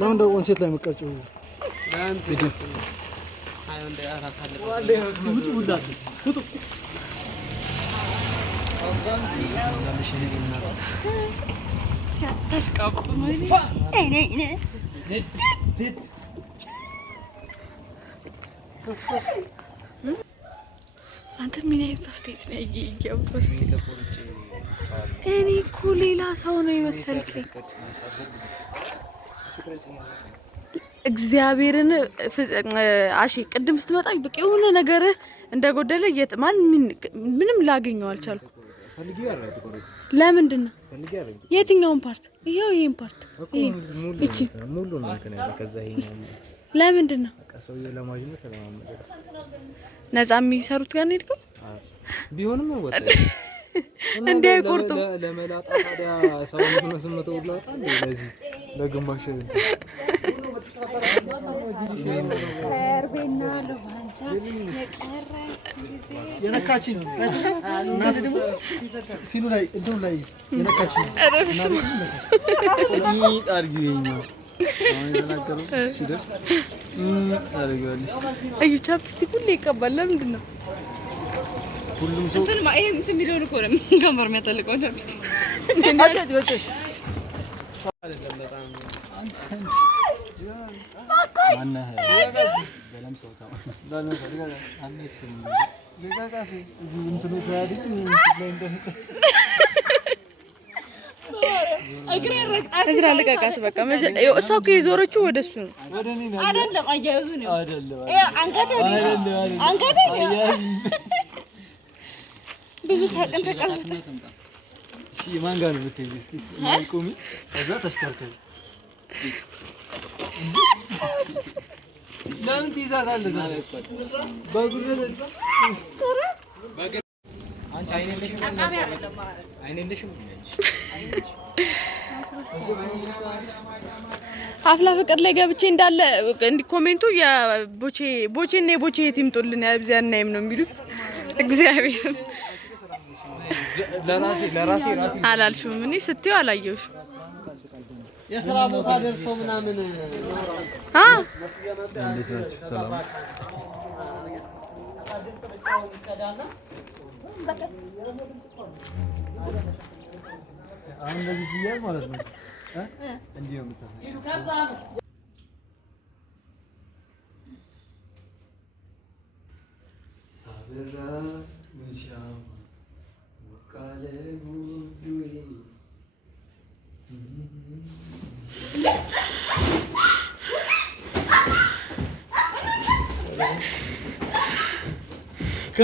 ለምን ደግሞ ሴት ላይ መቀጨው ለአንተ ቪዲዮ አይ እንደ አራሳለ ውጡ ሁላችሁ ውጡ ተሽቃብጡ ነው እኔ አንተ ምን አይነት አስተያየት ነው ያየው? እኔ እኮ ሌላ ሰው ነው የመሰልከኝ። እግዚአብሔርን አሺ ቅድም ስትመጣ በቃ የሆነ ነገር እንደጎደለ የጥማን ምንም ላገኘው አልቻልኩም። ለምንድን ነው የትኛውን ፓርት? ይሄው ይሄን ፓርት እቺ ሙሉ ነው እንትን ያለ ከዛ ይሄኛው ለምንድን ነው በቃ ሰውዬው ለማጅነት ተለማመደ። ነፃ የሚሰሩት ጋር ነው የሄድከው? ቢሆንም ወጣ እንዴ ቁርጡ ለመላጣ ታዲያ 700 ብር ላውጣ እንዴ ለዚህ ለግማሽ ከርቤና ለዋንጫ የነካችኝ እናቴ ደግሞ ሲሉ ላይ እንደው ላይ የነካችኝ አርጊው አሁን የተናገረው ሲደርስ ታረጋለሽ። አዩ ቻፕስቲክ ሁሌ ይቀባል። ለምንድን ነው ሁሉም ሰው እንትን ይሄም ሚሊዮን እኮ ነው ከንፈር የሚያጠልቀው ቻፕስቲክ አጨጭ ወጥሽ አይደለም በጣም ማነህ በለም ሰው ታው ዳነ ታዲያ አሜሽን ለጋጋፊ እዚህ እንትኑ ሳያድግ ላይ እንደፈቀ እዝራ ልቀቃት በቃ እሷ እኮ የዞረችው ወደሱ ነው አይደለም አያያዙ ነው አይደለም አንገቴ ነው ብዙ ሳቅን ተጫውታ እሺ ማን ጋር ነው የምትሄጂው? እስኪ ማን ቆሚ ከዛ ተሽከርከሪ ለምን ትይዛታለህ? በጉልበት አንቺ አይኔልሽም አፍላ ፍቅር ላይ ገብቼ እንዳለ እንዲ ኮሜንቱ የቦቼና የቦቼ የት ይምጡልን ያብዛና ይም ነው የሚሉት። እግዚአብሔር ለራሴ አላልሽም። እኔ ስትይው አላየሁሽ። የሥራ ቦታ ደርሰው ምናምን እንዴት ናችሁ? ሰላም አሁን እንደዚህ ሲያዝ ማለት ነው እንዴ ነው የምታሳየው? አበራ ሙሻው ወቃለ ጉዱይ ካ